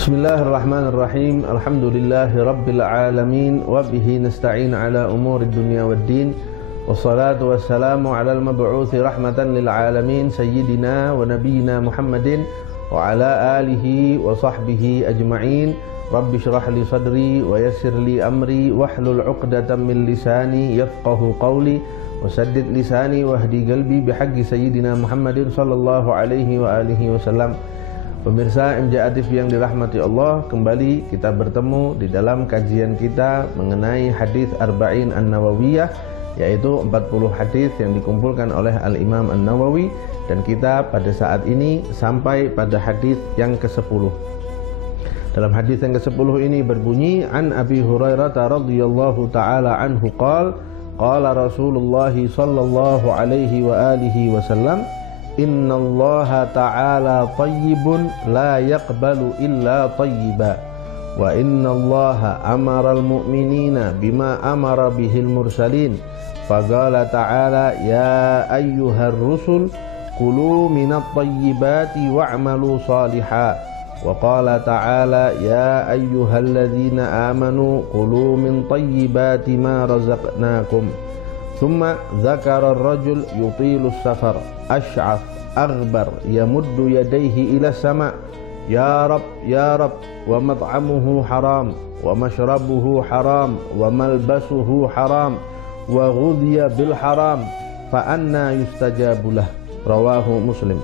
Bismillahirrahmanirrahim. Alhamdulillahi rabbil alamin wa bihi nasta'in ala umuri dunya waddin. Wassalatu wassalamu ala al-mab'uthi rahmatan lil alamin sayyidina wa nabiyyina Muhammadin wa ala alihi wa sahbihi ajma'in. Rabbi shrah li sadri wa yassir li amri wahlul 'uqdatam min lisani yafqahu qawli wa saddid lisani wahdi qalbi bihaqqi sayyidina Muhammadin sallallahu alaihi wa alihi wasallam. Pemirsa MJA TV yang dirahmati Allah, kembali kita bertemu di dalam kajian kita mengenai hadis Arba'in An-Nawawiyah, yaitu 40 hadis yang dikumpulkan oleh Al-Imam An-Nawawi, dan kita pada saat ini sampai pada hadis yang ke-10. Dalam hadis yang ke-10 ini berbunyi, An Abi Hurairah radhiyallahu taala anhu qala Rasulullah sallallahu alaihi wa alihi wasallam, Inna Allah ta'ala tayyibun la yaqbalu illa tayyiba wa inna Allah amara al-mu'minina bima amara bihil mursalin faqala ta'ala ya ayyuhar rusul kulu minat tayyibati wa'malu saliha wa qala ta'ala ya ayyuhalladzina amanu kulu min tayyibati ma razaqnakum. Thumma dzakara ar-rajul yutilu as-safar ash'ath aghbar yamuddu yadayhi ila as-sama' ya rab wa mat'amuhu haram wa mashrabuhu haram wa malbasuhu haram wa ghudhiya bil haram fa anna yustajabu lah. Rawahu Muslim.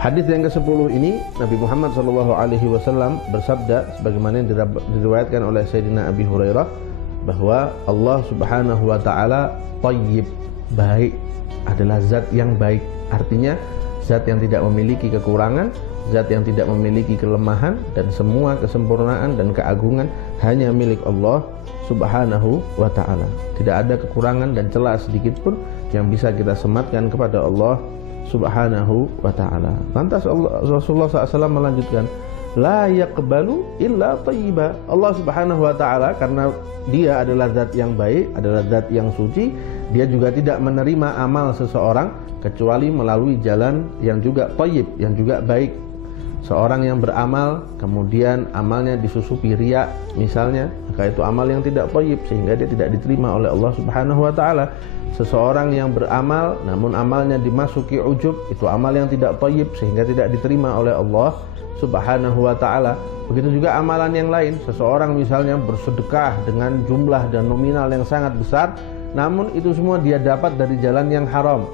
Hadis yang ke-10 ini Nabi Muhammad SAW bersabda sebagaimana yang diriwayatkan oleh Sayyidina Abi Hurairah, bahwa Allah Subhanahu wa ta'ala thayyib, baik, adalah zat yang baik. Artinya zat yang tidak memiliki kekurangan, zat yang tidak memiliki kelemahan, dan semua kesempurnaan dan keagungan hanya milik Allah Subhanahu wa ta'ala. Tidak ada kekurangan dan celah sedikit pun yang bisa kita sematkan kepada Allah Subhanahu wa ta'ala. Lantas Rasulullah SAW melanjutkan, la yaqbalu illa thayyiba. Allah Subhanahu wa ta'ala, karena dia adalah zat yang baik, adalah zat yang suci, dia juga tidak menerima amal seseorang kecuali melalui jalan yang juga thayyib, yang juga baik. Seorang yang beramal kemudian amalnya disusupi riya misalnya, maka itu amal yang tidak thayyib sehingga dia tidak diterima oleh Allah Subhanahu wa ta'ala. Seseorang yang beramal namun amalnya dimasuki ujub, itu amal yang tidak thayyib sehingga tidak diterima oleh Allah Subhanahu wa ta'ala. Begitu juga amalan yang lain. Seseorang misalnya bersedekah dengan jumlah dan nominal yang sangat besar, namun itu semua dia dapat dari jalan yang haram,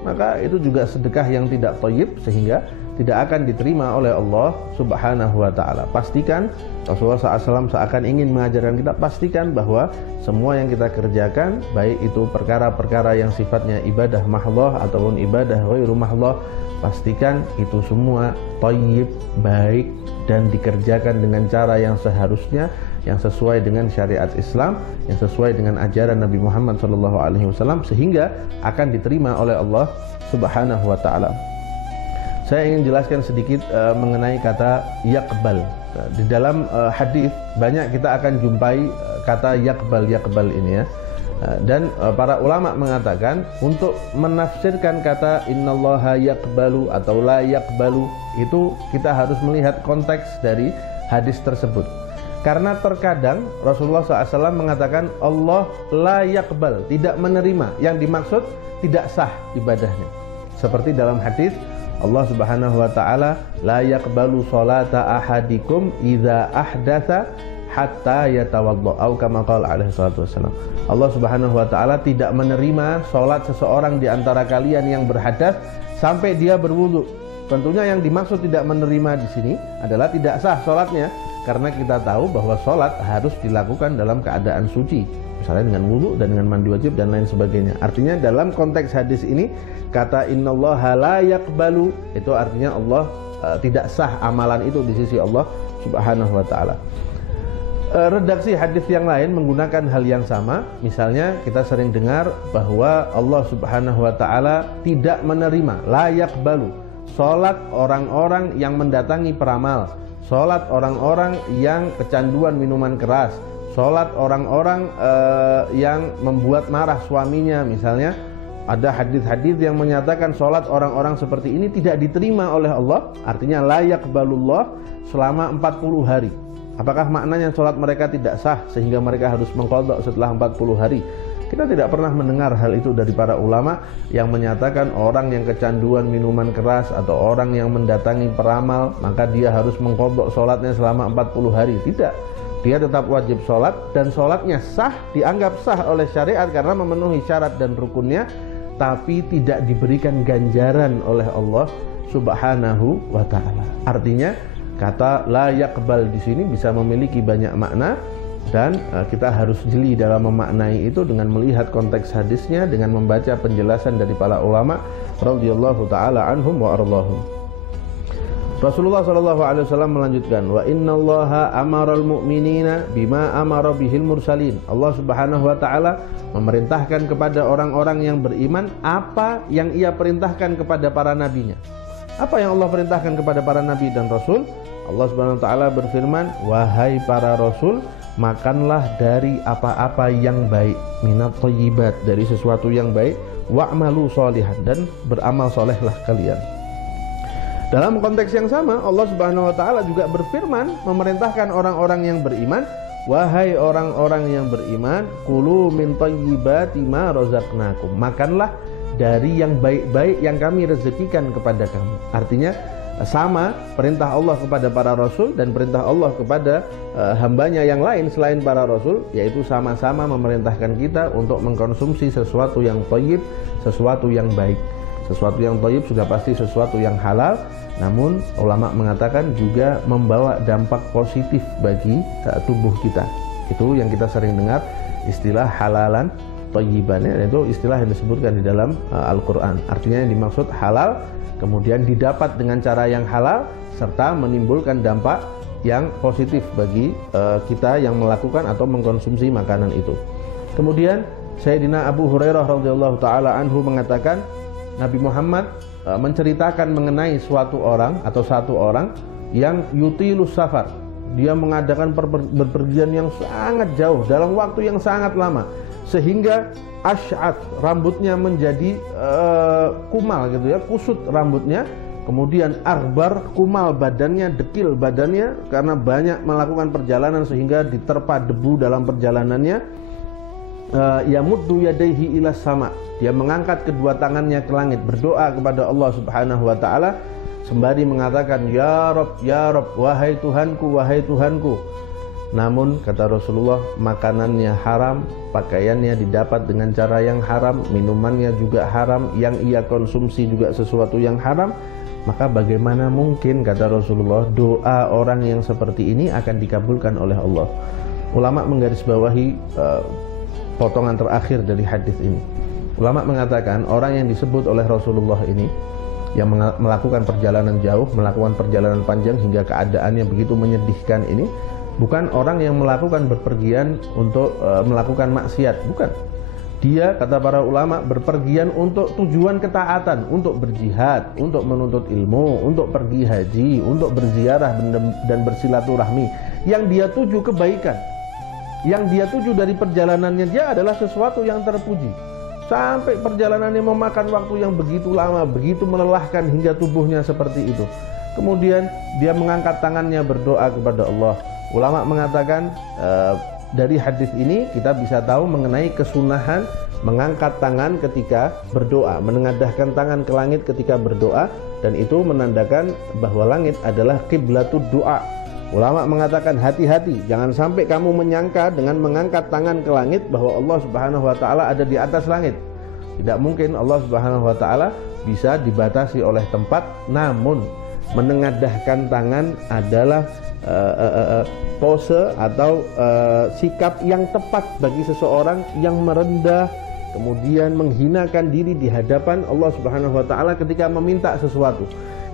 maka itu juga sedekah yang tidak thayyib sehingga tidak akan diterima oleh Allah Subhanahu wa ta'ala. Pastikan, Rasulullah SAW seakan ingin mengajarkan kita, pastikan bahwa semua yang kita kerjakan, baik itu perkara-perkara yang sifatnya ibadah mahdhah ataupun ibadah ghairu mahdhah, pastikan itu semua thayyib, baik, dan dikerjakan dengan cara yang seharusnya, yang sesuai dengan syariat Islam, yang sesuai dengan ajaran Nabi Muhammad SAW, sehingga akan diterima oleh Allah Subhanahu wa ta'ala. Saya ingin jelaskan sedikit mengenai kata yaqbal. Di dalam hadis banyak kita akan jumpai kata yaqbal ini ya. Dan para ulama mengatakan untuk menafsirkan kata innallaha yaqbalu atau la yaqbalu, itu kita harus melihat konteks dari hadis tersebut. Karena terkadang Rasulullah SAW mengatakan Allah la yaqbal, tidak menerima, yang dimaksud tidak sah ibadahnya. Seperti dalam hadis Allah Subhanahu wa ta'ala la yaqbalu sholata ahadikum idza ahdatsa hatta yatawadda, atau kama qala alaihi salatu wassalam. Allah Subhanahu wa ta'ala tidak menerima salat seseorang di antara kalian yang berhadas sampai dia berwudu. Tentunya yang dimaksud tidak menerima di sini adalah tidak sah salatnya, karena kita tahu bahwa salat harus dilakukan dalam keadaan suci, misalnya dengan wudu dan dengan mandi wajib dan lain sebagainya. Artinya dalam konteks hadis ini kata innallaha la yaqbalu itu artinya Allah tidak sah amalan itu di sisi Allah Subhanahu wa ta'ala. Redaksi hadis yang lain menggunakan hal yang sama. Misalnya kita sering dengar bahwa Allah Subhanahu wa ta'ala tidak menerima, la yaqbalu, salat orang-orang yang mendatangi peramal, salat orang-orang yang kecanduan minuman keras, salat orang-orang yang membuat marah suaminya misalnya, Ada hadis-hadis yang menyatakan sholat orang-orang seperti ini tidak diterima oleh Allah, artinya la yaqbalullah selama 40 hari. Apakah maknanya sholat mereka tidak sah sehingga mereka harus mengqadha setelah 40 hari? Kita tidak pernah mendengar hal itu dari para ulama yang menyatakan orang yang kecanduan minuman keras atau orang yang mendatangi peramal maka dia harus mengqadha sholatnya selama 40 hari. Tidak, dia tetap wajib sholat dan sholatnya sah, dianggap sah oleh syariat karena memenuhi syarat dan rukunnya, tapi tidak diberikan ganjaran oleh Allah Subhanahu wa ta'ala. Artinya kata la yaqbal di sini bisa memiliki banyak makna dan kita harus jeli dalam memaknai itu dengan melihat konteks hadisnya, dengan membaca penjelasan dari para ulama radhiyallahu taala anhum wa ardhahum. Rasulullah SAW melanjutkan, wa innallaha amaral mu'minina bima amara bihil mursalin. Allah Subhanahu wa taala memerintahkan kepada orang-orang yang beriman apa yang ia perintahkan kepada para nabinya. Apa yang Allah perintahkan kepada para nabi dan rasul? Allah Subhanahu wa taala berfirman, wahai para rasul, makanlah dari apa-apa yang baik, minat thayyibat, dari sesuatu yang baik, wa'malu sholihan, dan beramal solehlah kalian. Dalam konteks yang sama, Allah Subhanahu wa taala juga berfirman memerintahkan orang-orang yang beriman, wahai orang-orang yang beriman, kulu min thayyibati ma razaqnakum, makanlah dari yang baik-baik yang kami rezekikan kepada kamu. Artinya sama perintah Allah kepada para rasul dan perintah Allah kepada hambanya yang lain selain para rasul, yaitu sama-sama memerintahkan kita untuk mengkonsumsi sesuatu yang thayyib, sesuatu yang baik. Sesuatu yang thayyib sudah pasti sesuatu yang halal, namun ulama mengatakan juga membawa dampak positif bagi tubuh kita. Itu yang kita sering dengar istilah halalan thayyiban, yaitu istilah yang disebutkan di dalam Al-Quran. Artinya yang dimaksud halal kemudian didapat dengan cara yang halal serta menimbulkan dampak yang positif bagi kita yang melakukan atau mengkonsumsi makanan itu. Kemudian Sayyidina Abu Hurairah radhiyallahu taala anhu mengatakan, Nabi Muhammad menceritakan mengenai suatu orang atau satu orang yang yutilus safar. Dia mengadakan berpergian yang sangat jauh dalam waktu yang sangat lama, sehingga asy'at, rambutnya menjadi kumal gitu ya, kusut rambutnya. Kemudian arbar, kumal badannya, dekil badannya karena banyak melakukan perjalanan sehingga diterpa debu dalam perjalanannya. Yamuddu yadaihi ila sama, dia mengangkat kedua tangannya ke langit, berdoa kepada Allah Subhanahu wa taala sembari mengatakan, ya Rabb, ya Rabb, wahai Tuhanku, wahai Tuhanku. Namun kata Rasulullah, makanannya haram, pakaiannya didapat dengan cara yang haram, minumannya juga haram, yang ia konsumsi juga sesuatu yang haram. Maka bagaimana mungkin, kata Rasulullah, doa orang yang seperti ini akan dikabulkan oleh Allah? Ulama menggarisbawahi potongan terakhir dari hadis ini. Ulama mengatakan orang yang disebut oleh Rasulullah ini yang melakukan perjalanan jauh, melakukan perjalanan panjang hingga keadaannya begitu menyedihkan ini bukan orang yang melakukan berpergian untuk melakukan maksiat, bukan. Dia, kata para ulama, berpergian untuk tujuan ketaatan, untuk berjihad, untuk menuntut ilmu, untuk pergi haji, untuk berziarah dan bersilaturahmi. Yang dia tuju kebaikan. Yang dia tuju dari perjalanannya dia adalah sesuatu yang terpuji. Sampai perjalanannya memakan waktu yang begitu lama, begitu melelahkan hingga tubuhnya seperti itu. Kemudian dia mengangkat tangannya berdoa kepada Allah. Ulama mengatakan dari hadis ini kita bisa tahu mengenai kesunahan mengangkat tangan ketika berdoa, menengadahkan tangan ke langit ketika berdoa, dan itu menandakan bahwa langit adalah qiblatud du'a. Ulama mengatakan hati-hati, jangan sampai kamu menyangka dengan mengangkat tangan ke langit bahwa Allah Subhanahu wa taala ada di atas langit. Tidak mungkin Allah Subhanahu wa taala bisa dibatasi oleh tempat, namun menengadahkan tangan adalah pose atau sikap yang tepat bagi seseorang yang merendah kemudian menghinakan diri di hadapan Allah Subhanahu wa taala ketika meminta sesuatu.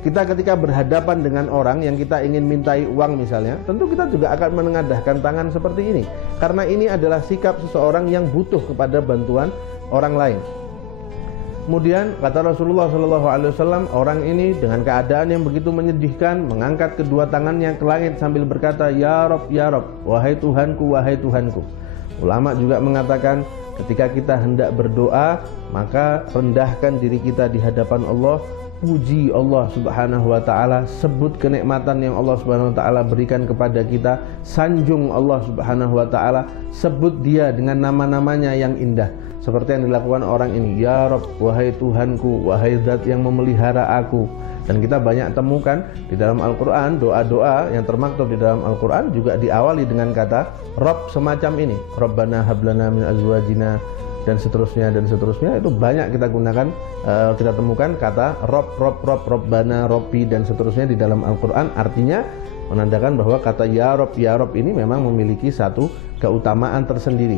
Kita ketika berhadapan dengan orang yang kita ingin mintai uang misalnya, tentu kita juga akan menengadahkan tangan seperti ini, karena ini adalah sikap seseorang yang butuh kepada bantuan orang lain. Kemudian kata Rasulullah SAW, orang ini dengan keadaan yang begitu menyedihkan mengangkat kedua tangannya ke langit sambil berkata, ya Rabb, ya Rabb, wahai Tuhanku, wahai Tuhanku. Ulama juga mengatakan ketika kita hendak berdoa, maka rendahkan diri kita di hadapan Allah, puji Allah Subhanahu wa taala, sebut kenikmatan yang Allah Subhanahu wa taala berikan kepada kita, sanjung Allah Subhanahu wa taala, sebut Dia dengan nama-namanya yang indah. Seperti yang dilakukan orang ini, ya Rabb, wahai Tuhanku, wahai Zat yang memelihara aku. Dan kita banyak temukan di dalam Al-Quran, doa-doa yang termaktub di dalam Al-Quran juga diawali dengan kata Rabb semacam ini, Rabbana hablana min azwajina, dan seterusnya. Itu banyak kita gunakan, kita temukan kata Rabb, Rabbana, Rabbi, dan seterusnya di dalam Al-Quran. Artinya menandakan bahwa kata ya Rabb ini memang memiliki satu keutamaan tersendiri.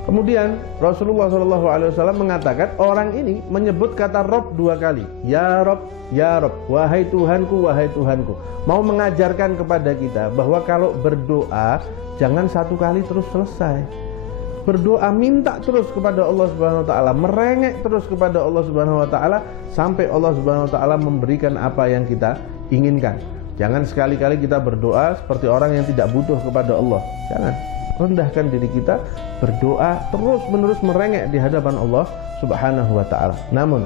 Kemudian Rasulullah SAW mengatakan orang ini menyebut kata Rabb 2 kali. Ya Rabb, wahai Tuhanku, wahai Tuhanku. Mau mengajarkan kepada kita bahwa kalau berdoa jangan 1 kali terus selesai. Berdoa minta terus kepada Allah Subhanahu wa taala, merengek terus kepada Allah Subhanahu wa taala sampai Allah Subhanahu wa taala memberikan apa yang kita inginkan. Jangan sekali-kali kita berdoa seperti orang yang tidak butuh kepada Allah. Jangan. Rendahkan diri kita, berdoa terus-menerus merengek di hadapan Allah Subhanahu wa taala. Namun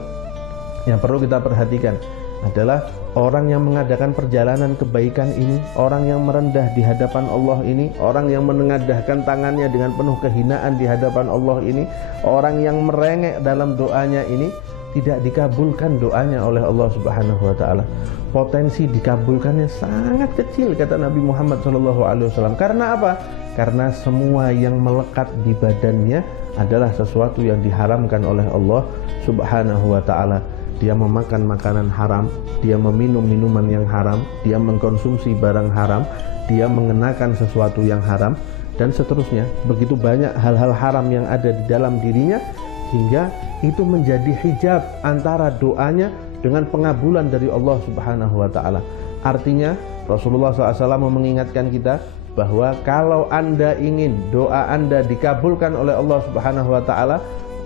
yang perlu kita perhatikan adalah orang yang mengadakan perjalanan kebaikan ini, orang yang merendah di hadapan Allah ini, orang yang menengadahkan tangannya dengan penuh kehinaan di hadapan Allah ini, orang yang merengek dalam doanya ini, tidak dikabulkan doanya oleh Allah Subhanahu wa taala. Potensi dikabulkannya sangat kecil, kata Nabi Muhammad SAW. Karena apa? Karena semua yang melekat di badannya adalah sesuatu yang diharamkan oleh Allah Subhanahu wa taala. Dia memakan makanan haram, dia meminum minuman yang haram, dia mengkonsumsi barang haram, dia mengenakan sesuatu yang haram, dan seterusnya. Begitu banyak hal-hal haram yang ada di dalam dirinya, hingga itu menjadi hijab antara doanya dengan pengabulan dari Allah Subhanahu wa taala. Artinya Rasulullah SAW mengingatkan kita bahwa kalau Anda ingin doa Anda dikabulkan oleh Allah Subhanahu wa taala,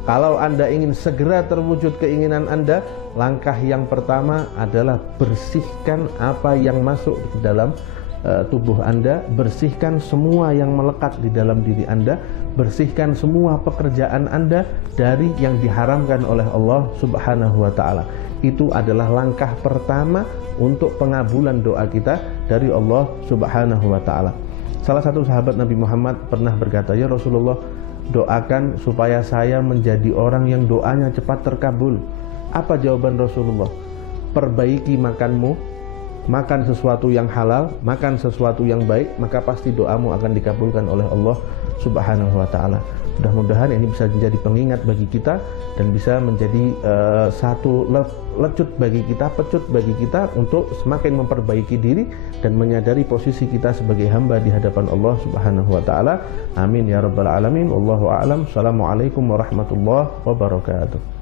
kalau Anda ingin segera terwujud keinginan Anda, langkah yang pertama adalah bersihkan apa yang masuk ke dalam tubuh Anda, bersihkan semua yang melekat di dalam diri Anda, bersihkan semua pekerjaan Anda dari yang diharamkan oleh Allah Subhanahu wa taala. Itu adalah langkah pertama untuk pengabulan doa kita dari Allah Subhanahu wa taala. Salah satu sahabat Nabi Muhammad pernah berkata, "Ya Rasulullah, doakan supaya saya menjadi orang yang doanya cepat terkabul." Apa jawaban Rasulullah? Perbaiki makanmu, makan sesuatu yang halal, makan sesuatu yang baik, maka pasti doamu akan dikabulkan oleh Allah Subhanahu wa taala. Mudah-mudahan ini bisa menjadi pengingat bagi kita dan bisa menjadi satu lecut bagi kita, pecut bagi kita untuk semakin memperbaiki diri dan menyadari posisi kita sebagai hamba di hadapan Allah Subhanahu wa taala. Amin ya rabbal alamin. Wallahu a'lam. Assalamualaikum warahmatullahi wabarakatuh.